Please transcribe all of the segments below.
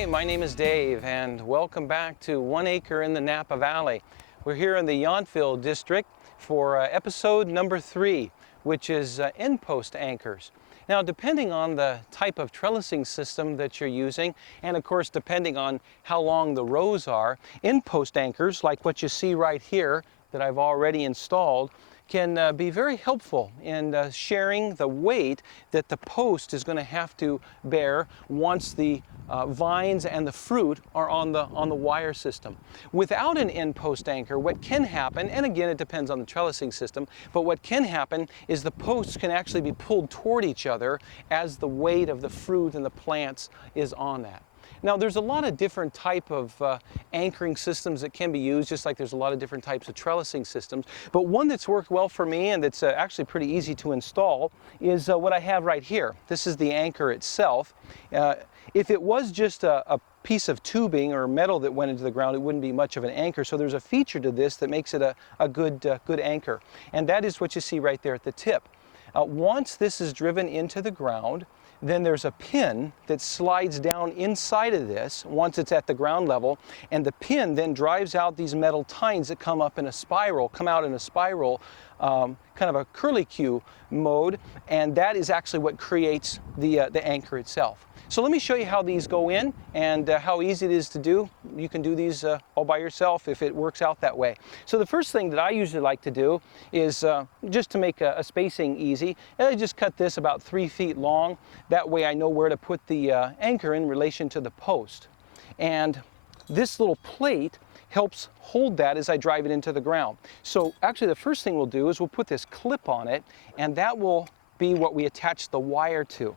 Hi, my name is Dave and welcome back to 1 Acre in the Napa Valley. We're here in the Yountville district for episode number 3, which is end post anchors. Now, depending on the type of trellising system that you're using, and of course depending on how long the rows are, end post anchors like what you see right here that I've already installed can be very helpful in sharing the weight that the post is going to have to bear once the vines and the fruit are on the wire system. Without an end post anchor, what can happen, and again it depends on the trellising system, but what can happen is the posts can actually be pulled toward each other as the weight of the fruit and the plants is on that. Now, there's a lot of different type of anchoring systems that can be used, just like there's a lot of different types of trellising systems. But one that's worked well for me and that's actually pretty easy to install is what I have right here. This is the anchor itself. If it was just a piece of tubing or metal that went into the ground, it wouldn't be much of an anchor. So there's a feature to this that makes it a good anchor. And that is what you see right there at the tip. Once this is driven into the ground, then there's a pin that slides down inside of this once it's at the ground level, and the pin then drives out these metal tines that come out in a spiral, kind of a curlicue mode, and that is actually what creates the anchor itself. So let me show you how these go in and how easy it is to do. You can do these all by yourself if it works out that way. So the first thing that I usually like to do is just to make a spacing easy, I just cut this about 3 feet long. That way I know where to put the anchor in relation to the post. And this little plate helps hold that as I drive it into the ground. So actually the first thing we'll do is we'll put this clip on it, and that will be what we attach the wire to.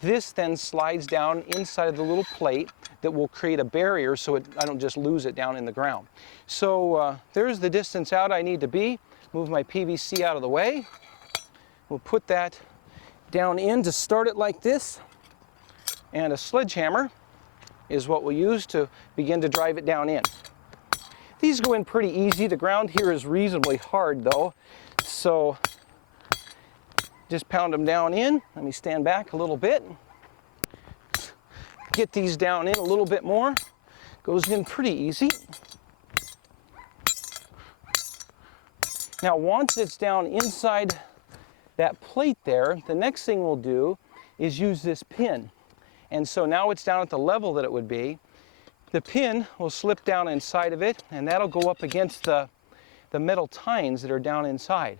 This then slides down inside of the little plate that will create a barrier so I don't just lose it down in the ground. So there's the distance out I need to be. Move my PVC out of the way. We'll put that down in to start it like this. And a sledgehammer is what we'll use to begin to drive it down in. These go in pretty easy. The ground here is reasonably hard though. So just pound them down in. Let me stand back a little bit. Get these down in a little bit more. Goes in pretty easy. Now once it's down inside that plate there, the next thing we'll do is use this pin. And so now it's down at the level that it would be. The pin will slip down inside of it, and that'll go up against the metal tines that are down inside.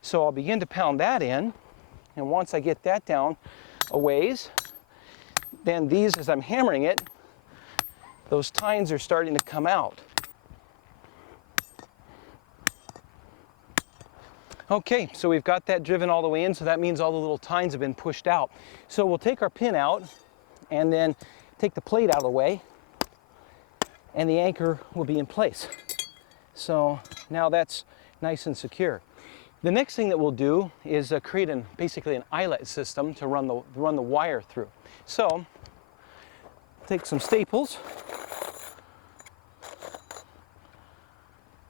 So I'll begin to pound that in. And once I get that down a ways, then these, as I'm hammering it, those tines are starting to come out. Okay, so we've got that driven all the way in, so that means all the little tines have been pushed out. So we'll take our pin out and then take the plate out of the way, and the anchor will be in place. So now that's nice and secure. The next thing that we'll do is create basically an eyelet system to run the wire through. So take some staples,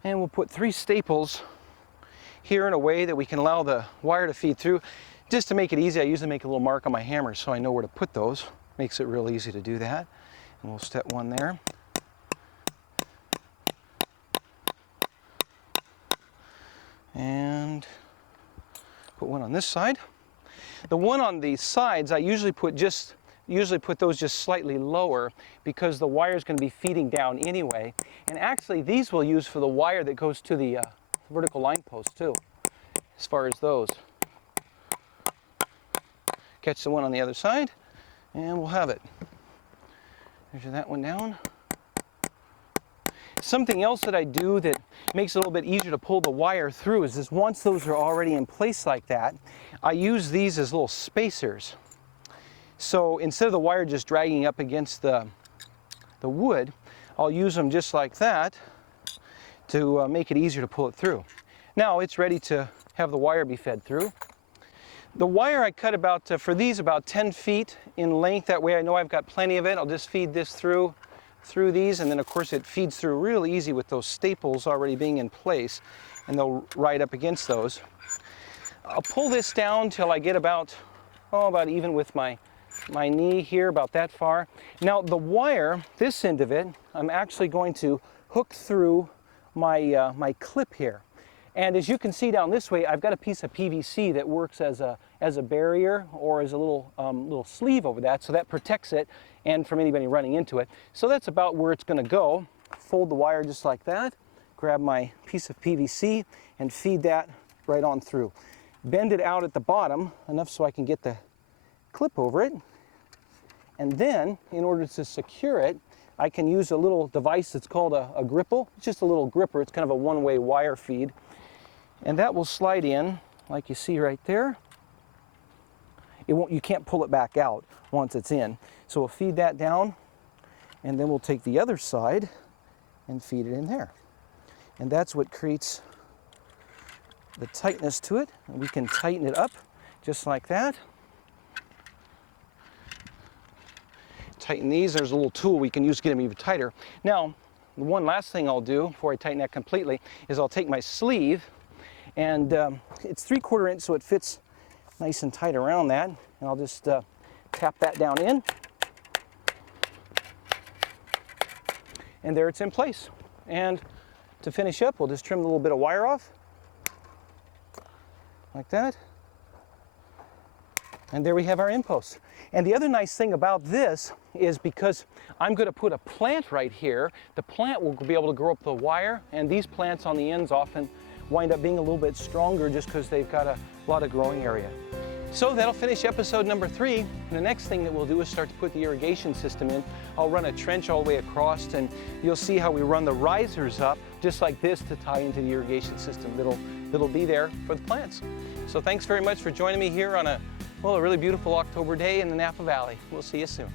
and we'll put 3 staples here in a way that we can allow the wire to feed through. Just to make it easy, I usually make a little mark on my hammer so I know where to put those. Makes it real easy to do that. And we'll step one there. And put one on this side. The one on the sides, I usually put those just slightly lower because the wire is going to be feeding down anyway. And actually, these we'll use for the wire that goes to the vertical line post too, as far as those. Catch the one on the other side, and we'll have it. Measure that one down. Something else that I do that makes it a little bit easier to pull the wire through is once those are already in place like that, I use these as little spacers. So instead of the wire just dragging up against the wood, I'll use them just like that to make it easier to pull it through. Now it's ready to have the wire be fed through. The wire I cut for these about 10 feet in length. That way I know I've got plenty of it. I'll just feed this through these, and then of course it feeds through real easy with those staples already being in place, and they'll ride up against those. I'll pull this down till I get about even with my my knee here, about that far. Now the wire, this end of it, I'm actually going to hook through my, my clip here. And as you can see down this way, I've got a piece of PVC that works as a barrier or as a little sleeve over that, so that protects it and from anybody running into it. So that's about where it's going to go. Fold the wire just like that, grab my piece of PVC and feed that right on through. Bend it out at the bottom enough so I can get the clip over it. And then, in order to secure it, I can use a little device that's called a gripple. It's just a little gripper. It's kind of a one-way wire feed. And that will slide in, like you see right there. You can't pull it back out once it's in. So we'll feed that down, and then we'll take the other side and feed it in there. And that's what creates the tightness to it. And we can tighten it up just like that. Tighten these. There's a little tool we can use to get them even tighter. Now, the one last thing I'll do before I tighten that completely is I'll take my sleeve, and it's 3/4 inch, so it fits nice and tight around that. And I'll just tap that down in, and there it's in place. And to finish up, we'll just trim a little bit of wire off, like that. And there we have our end posts. And the other nice thing about this is because I'm going to put a plant right here, the plant will be able to grow up the wire, and these plants on the ends often wind up being a little bit stronger just because they've got a lot of growing area. So that'll finish episode number 3. And the next thing that we'll do is start to put the irrigation system in. I'll run a trench all the way across, and you'll see how we run the risers up just like this to tie into the irrigation system that'll be there for the plants. So thanks very much for joining me here on a really beautiful October day in the Napa Valley. We'll see you soon.